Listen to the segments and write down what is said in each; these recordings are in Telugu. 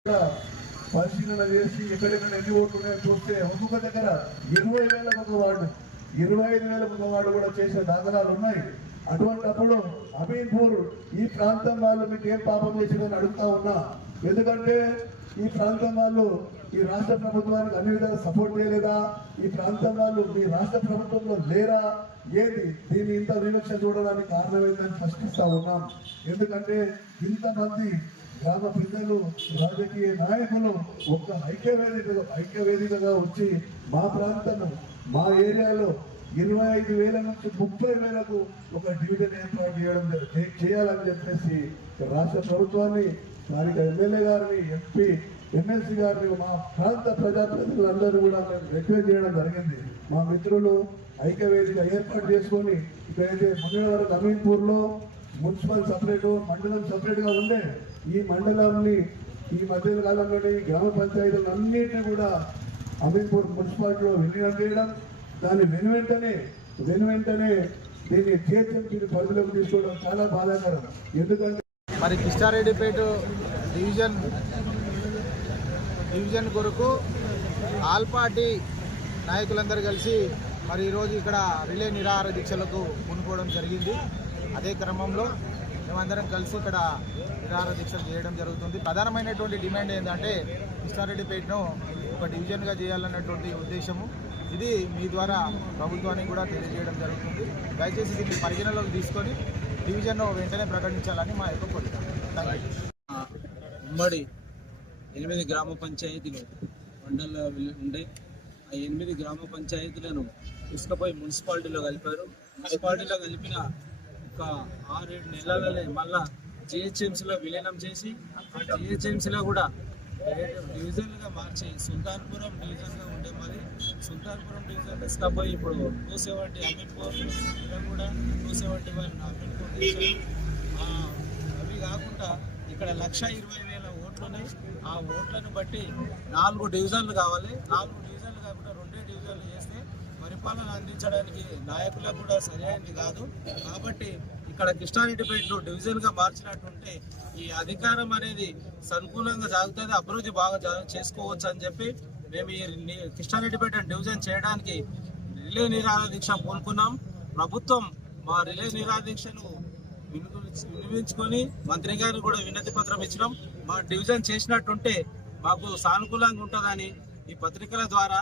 పరిశీలన చేసి ఎక్కడెక్కడ ఎన్ని ఓట్లు ఉన్నాయని చూస్తే ఒక్కొక్క దగ్గర 20,000 ఒక వార్డు 25,000 ఒక వార్డు కూడా చేసే దాఖలాలు ఉన్నాయి. అటువంటిప్పుడు అమీన్పూర్ ఈ ప్రాంతం వాళ్ళు మీకు ఏం పాపం చేసిందని అడుగుతా ఉన్నా. ఎందుకంటే ఈ ప్రాంతం వాళ్ళు ఈ రాష్ట్ర ప్రభుత్వానికి అన్ని విధాలు సపోర్ట్ చేయలేదా? ఈ ప్రాంతం వాళ్ళు మీ రాష్ట్ర ప్రభుత్వంలో లేరా? ఏది దీన్ని ఇంత వివక్ష చూడడానికి కారణం ఏంటని ప్రశ్నిస్తా ఉన్నాం. ఎందుకంటే ఇంతమంది గ్రామ పెద్దలు రాజకీయ నాయకులు ఒక ఐక్యవేదికగా వచ్చి మా ప్రాంతం మా ఏరియాలో 25,000 నుంచి 30,000కు ఒక డివిజన్ ఏర్పాటు చేయాలని చెప్పేసి రాష్ట్ర ప్రభుత్వాన్ని, స్థానిక ఎమ్మెల్యే గారిని, ఎంపీ ఎమ్మెల్సీ గారిని, మా ప్రాంత ప్రజాప్రతినిధులందరూ కూడా మేము రిక్వెస్ట్ చేయడం జరిగింది. మా మిత్రులు ఐక్యవేదిక ఏర్పాటు చేసుకొని ఇక్కడైతే మంగళవారం అమీన్పూర్లో మున్సిపల్ సపరేటు మండలం సపరేట్గా ఉండే ఈ మండలాన్ని ఈ మధ్య కాలంలోనే గ్రామ పంచాయతీలన్నింటినీ కూడా అమీన్పూర్ మున్సిపాలిటీలో విలీనం చేయడం, దాన్ని వెనువెంటనే దీన్ని జిహెచ్ఎంసీ పరిధిలోకి తీసుకోవడం చాలా బాధాకరం. ఎందుకంటే మరి కిష్టారెడ్డిపేట డివిజన్ కొరకు ఆల్ పార్టీ నాయకులందరూ కలిసి మరి ఈరోజు ఇక్కడ రిలే నిరాహార దీక్షలకు పూనుకోవడం జరిగింది. అదే క్రమంలో మేమందరం కలిసి ఇక్కడ నిరాహార దీక్షలు చేయడం జరుగుతుంది. ప్రధానమైనటువంటి డిమాండ్ ఏంటంటే కిష్టారెడ్డిపేటను ఒక డివిజన్గా చేయాలన్నటువంటి ఉద్దేశము. ఇది మీ ద్వారా ప్రభుత్వానికి కూడా తెలియజేయడం జరుగుతుంది. దయచేసి దీన్ని పరిగణలోకి తీసుకొని డివిజన్ను వెంటనే ప్రకటించాలని మా యొక్క కోరిక. ఉమ్మడి 8 గ్రామ పంచాయతీలు మండలంలో ఉండే ఆ 8 గ్రామ పంచాయతీలను తీసుకుపోయి మున్సిపాలిటీలో కలిపారు. మున్సిపాలిటీలో కలిపిన ఒక 6-7 నెలలనే మళ్ళా జిహెచ్ఎంసీలో విలీనం చేసి ఆ జిహెచ్ఎంసీలో కూడా డివిజన్లుగా మార్చి సుల్తాన్పురం డివిజన్గా ఉండే మరి సుల్తాన్పురం డివిజన్ తీసుకపోయి ఇప్పుడు 270 అమీన్పూర్ కూడా 271 అమీన్పూర్ చేశారు. అవి కాకుండా ఇక్కడ 1,20,000 ఓట్లు ఉన్నాయి. ఆ ఓట్లను బట్టి 4 డివిజన్లు కావాలి. 4 డివిజన్లు కాకుండా 2 డివిజన్లు చేస్తే పరిపాలన అందించడానికి నాయకులకు కూడా సరైనది కాదు. కాబట్టి ఇక్కడ కిష్టారెడ్డిపేటను డివిజన్గా మార్చినట్టుంటే ఈ అధికారం అనేది సంకూలంగా సాగుతుంది, అభివృద్ధి బాగా చేసుకోవచ్చు అని చెప్పి మేము ఈ కిష్టారెడ్డిపేట డివిజన్ చేయడానికి రిలే నిరాహార దీక్ష పూనుకున్నాం. ప్రభుత్వం మా రిలే నిరాహార దీక్షను వినియోగించుకొని మంత్రి గారు కూడా వినతి పత్రం ఇచ్చినాం. మా డివిజన్ చేసినట్టుంటే మాకు సానుకూలంగా ఉంటుందని ఈ పత్రికల ద్వారా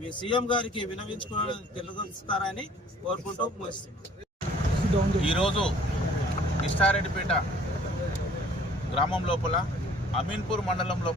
మీ సీఎం గారికి వినవించుకోవాలని తెలుస్తారని కోరుకుంటూ ముగిస్తున్నాం. ఈరోజు కిష్టారెడ్డిపేట గ్రామం లోపల అమీన్పూర్ మండలంలో